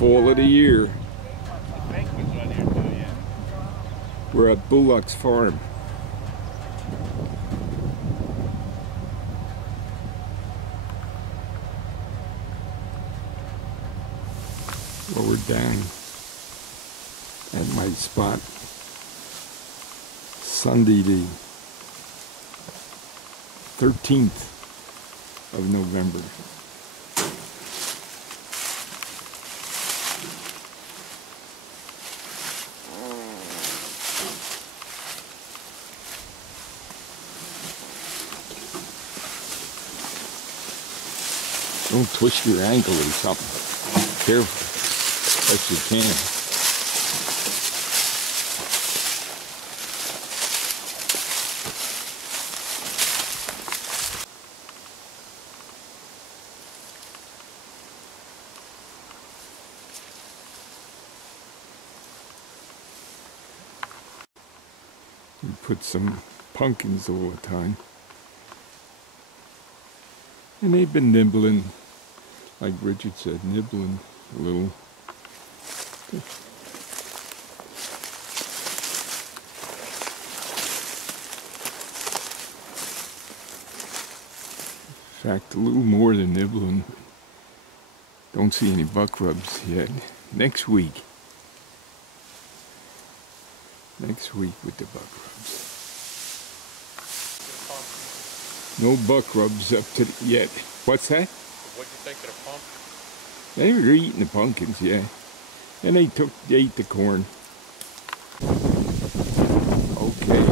fall of the year. We're at Bullock's farm. Well, we're down at my spot. Sunday the 13th of November. Don't twist your ankle or something. Careful, best you can. We put some pumpkins all the time. And they've been nibbling, like Richard said, nibbling a little. In fact, a little more than nibbling. Don't see any buck rubs yet. Next week. Next week with the buck rubs. No buck rubs up to yet. What's that? What'd you think of the pumpkin? They were eating the pumpkins, yeah. And they ate the corn. Okay.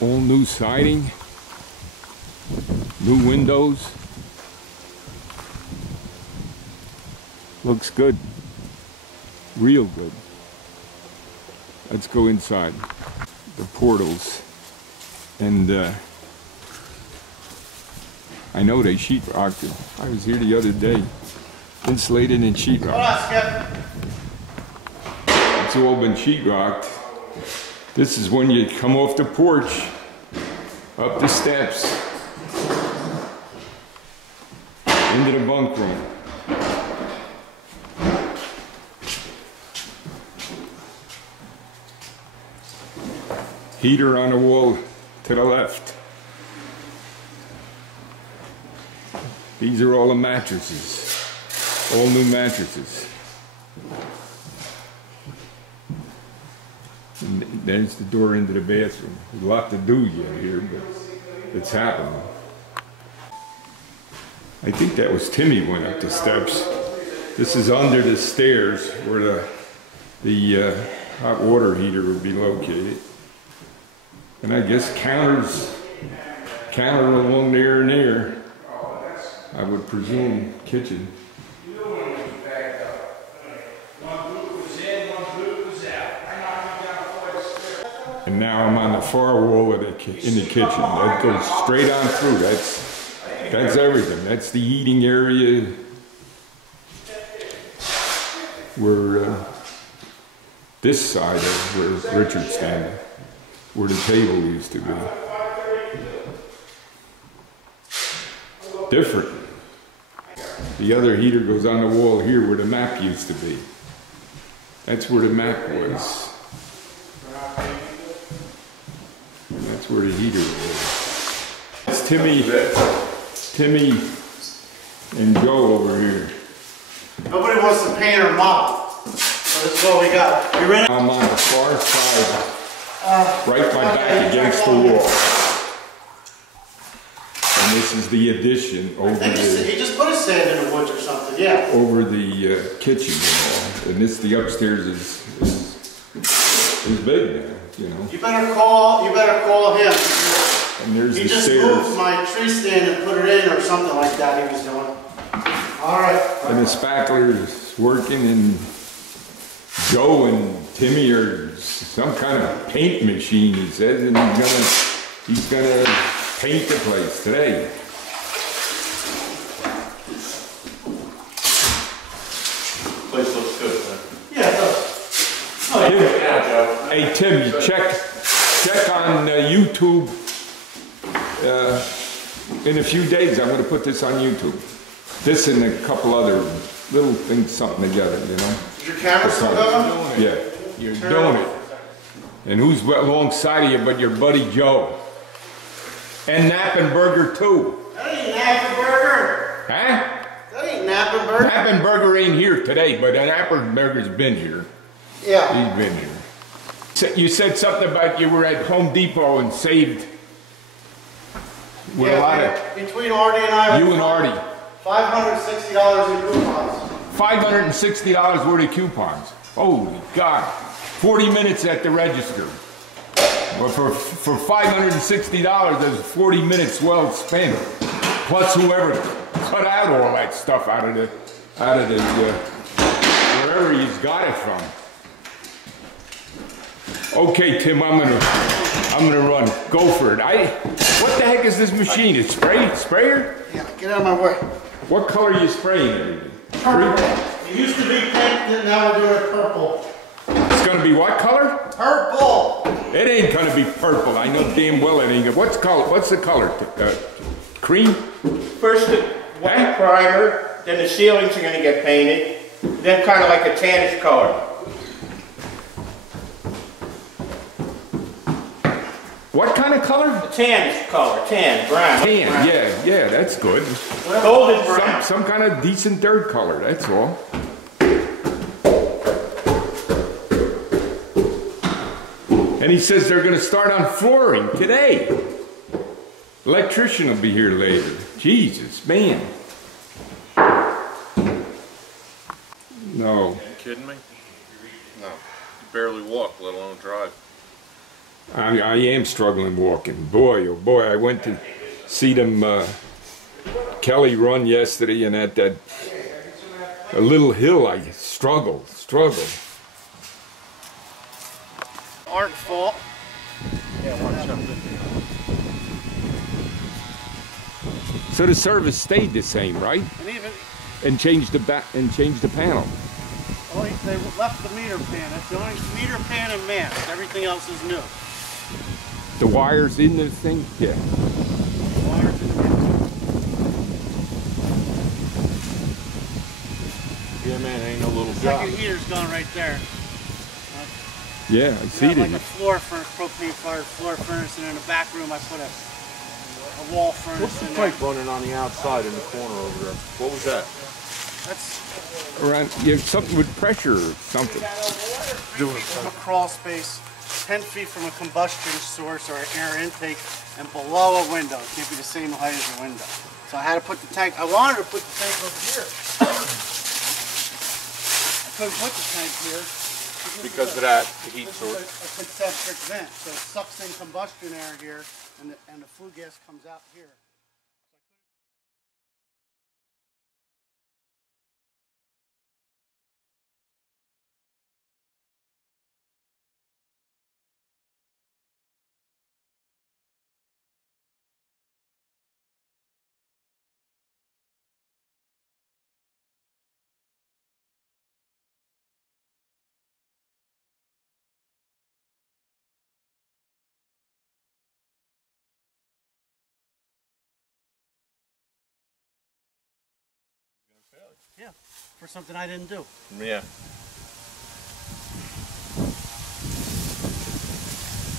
All new siding. New windows. Looks good. Real good. Let's go inside the portals. And I know they sheetrocked it. I was here the other day. Insulated and sheetrocked. It's all been sheetrocked. This is when you come off the porch, up the steps, into the bunk room. Heater on the wall to the left. These are all the mattresses. All new mattresses. And there's the door into the bathroom. There's a lot to do yet here, but it's happening. I think that was Timmy went up the steps. This is under the stairs where the hot water heater would be located. And I guess counter along there and there, I would presume kitchen. And now I'm on the far wall of in the kitchen. That goes straight on through. That's everything. That's the eating area where this side of where Richard's standing. Where the table used to be. Different. The other heater goes on the wall here where the map used to be. That's where the map was. And that's where the heater was. It's Timmy and Joe over here. Nobody wants to paint or mop. So this is what we got. You ready? I'm on the far side. Right my back against the wall. And this is the addition over he just put a sand in the woods or something, yeah. Over the kitchen and all. And this, the upstairs is big now, you know. You better call him. And there's he the just stairs. moved my tree stand and put it in or something like that he was doing. Alright. And the spackler is working, and Joe and Timmy are some kind of paint machine, he says, and he's gonna paint the place today. Place looks good, huh? Yeah, it does. Oh, yeah, Joe. Hey Tim, you check on YouTube In a few days, I'm going to put this on YouTube. This and a couple other little things, something together, you know? Is your camera still going? Yeah, you're doing it. And who's alongside of you but your buddy Joe? And Knappenberger too. That ain't Knappenberger. Huh? That ain't Knappenberger. Knappenberger ain't here today, but Knappenberger's been here. Yeah. He's been here. You said something about you were at Home Depot and saved with a lot of... Between Artie and I... You and Artie. $560 in coupons. $560 worth of coupons. Holy God. 40 minutes at the register. But for $560, there's 40 minutes well spent. Plus whoever cut out all that stuff out of the wherever he's got it from. Okay, Tim, I'm gonna run. Go for it. What the heck is this machine? It's sprayer? Yeah, get out of my way. What color are you spraying everything? Purple. It used to be pink, and now we're doing it purple. It's gonna be what color? Purple. It ain't gonna be purple. I know damn well it ain't. What's the color? Cream? First the white primer, then the ceilings are going to get painted, then kind of like a tannish color. What kind of color? A tannish color, tan, brown. Tan, brown. yeah, that's good. Golden brown. Some kind of decent dirt color, that's all. And he says they're going to start on flooring today. Electrician will be here later. Jesus, man. No. You kidding me? No. You barely walk, let alone drive. I am struggling walking. Boy, oh boy, I went to see them Kelly run yesterday, and at that a little hill I struggled. Art fault. Yeah, watch something. So the service stayed the same, right? And even, And changed the panel. well, they left the meter pan. That's the only meter pan and mast. Everything else is new. The wires in the thing? Yeah. Wires in the meter. Yeah, man, ain't no little job. Second heater's gone right there. Yeah, I see Got like it. a floor furnace, propane fired floor furnace, and in the back room I put a wall furnace What's the in there. pipe running on the outside in the corner over there? What was that? That's Around, yeah, something with pressure or something. from a crawl space, 10 feet from a combustion source or an air intake, and below a window. It can't be the same height as a window. So I had to put the tank, I wanted to put the tank over here. I couldn't put the tank here. Because of that, the heat This is source. a concentric vent, so it sucks in combustion air here, and the flue gas comes out here. Yeah, for something I didn't do. Yeah.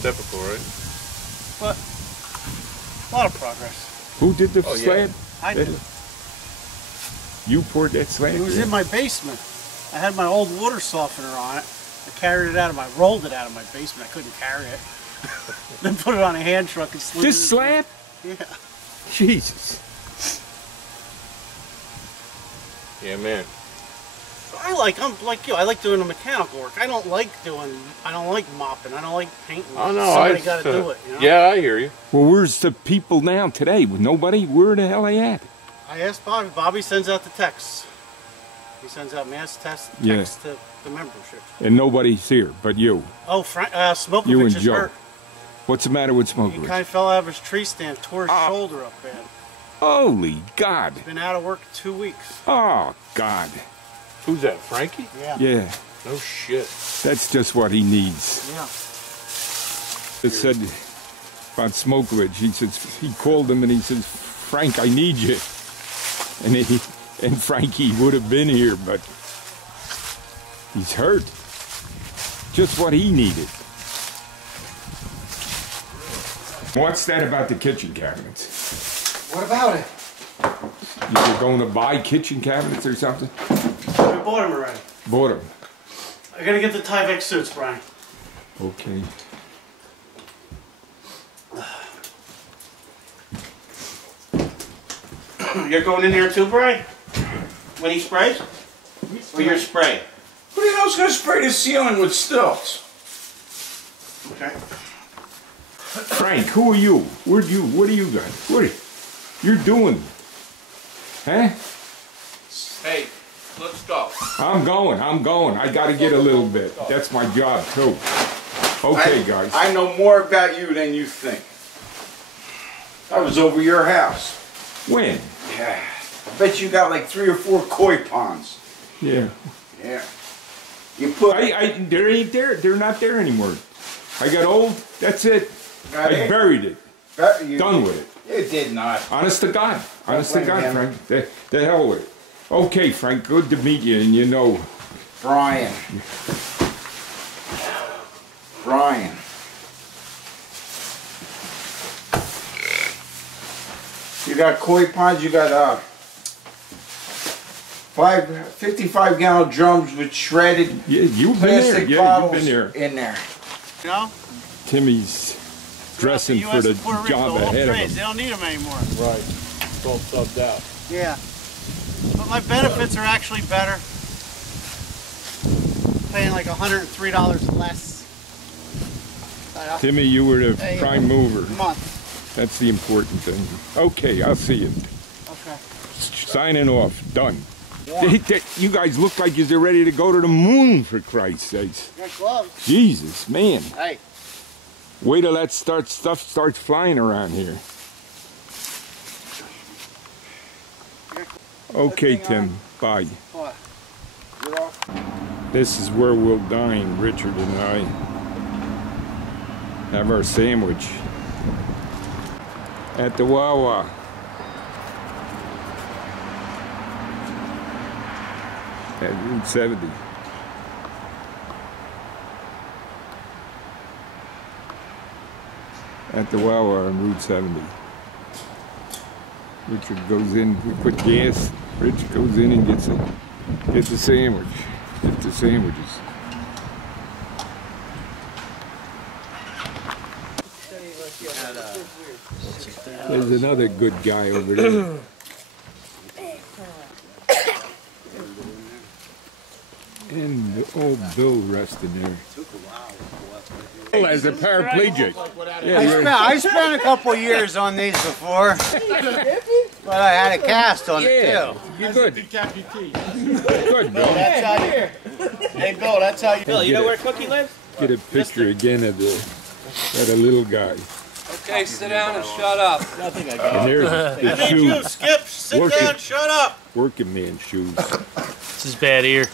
Typical, right? But a lot of progress. Who did the Oh, yeah. slab? I did. You poured that slab? It was in my basement. I had my old water softener on it. I carried it out of my, rolled it out of my basement. I couldn't carry it. Then put it on a hand truck and slid This it. slab? Yeah. Jesus. Yeah, man. I'm like you. I like doing the mechanical work. I don't like mopping. I don't like painting. Oh, no. Somebody got to do it. You know? Yeah, I hear you. Well, where's the people now today? With nobody? Where the hell are they at? I asked Bobby. Bobby sends out the texts. He sends out mass texts Yeah. to the membership. And nobody's here but you. Oh, Smokovich You and is Joe. hurt. What's the matter with He Smokovich? kind of fell out of his tree stand, tore his shoulder up bad. Holy God. Been out of work 2 weeks. Oh, God. Who's that, Frankie? Yeah. Yeah, No shit. that's just what he needs. Yeah. It said about Smokovich, he says, he called him and he says, Frank, I need you. And Frankie would have been here, but he's hurt. Just what he needed. What's that about the kitchen cabinets? What about it? You were going to buy kitchen cabinets or something? I bought them already. Bought them. I gotta get the Tyvek suits, Brian. Okay. You're going in there too, Brian? When he sprays? Or you're spraying? Who the hell's gonna spray the ceiling with stilts? Okay. Frank, who are you? What are you guys? What are you're doing? Huh? Hey, let's go. I'm going. I gotta get a little bit. That's my job too. Okay, guys. I know more about you than you think. I was over your house. When? Yeah. I bet you got like 3 or 4 koi ponds. Yeah. Yeah. You put... They ain't there. They're not there anymore. I got old. That's it. Got I it? buried it. You, Done with it. You did not. Honest to God. Honest to blame God, him. Frank. The hell with it. Okay, Frank. Good to meet you. And you know, Brian. Brian. You got koi ponds, you got 55-gallon drums with shredded yeah, you've been there. plastic Yeah, bottles you've been there. in there. You know? Timmy's dressing for the job ahead of him. They don't need them anymore. Right. It's all subbed out. Yeah. But my benefits are actually better. Paying like $103 less Timmy, you were the Hey, prime mover. a month. That's the important thing. Okay, I'll see you. Okay. Signing off. Done. You guys look like you're ready to go to the moon, for Christ's sakes. Got gloves. Jesus, man. Hey. Wait till that stuff starts flying around here. Okay, Tim. Bye. What? This is where we'll dine, Richard and I. Have our sandwich. At the Wawa. At Route 70. At the Wawa on Route 70. Richard goes in, we put gas. Richard goes in and gets a sandwich. Gets the sandwiches. There's another good guy over there. And old Bill resting there. Bill as a paraplegic. Yeah, I spent a couple years on these before. But I had a cast on it too. You're good. Good, Bill. That's how you. Hey Bill, that's how you. Bill, you know where Cookie lives? Get a picture again of that little guy. Okay, sit down and shut up. And there's the shoes. Skip, sit down, shut up. Working man shoes. This is bad ear.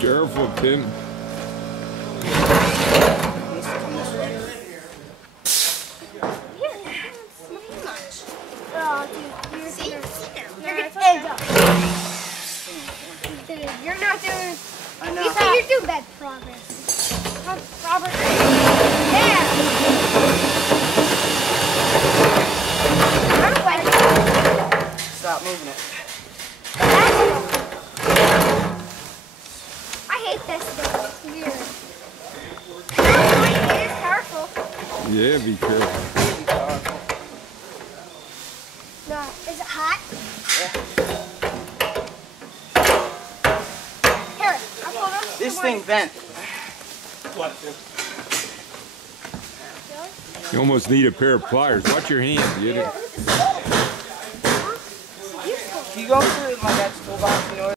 Careful, Tim. You're not doing. I know. You said you're doing bad progress. Robert. Yeah. I don't like it. Stop moving it. I hate this thing. It's weird. Oh, it is powerful. Yeah, be careful. No. Is it hot? Here, I'll pull it up. This thing bent. You almost need a pair of pliers. Watch your hands. You Useful. Can you go through my dad's toolbox? You know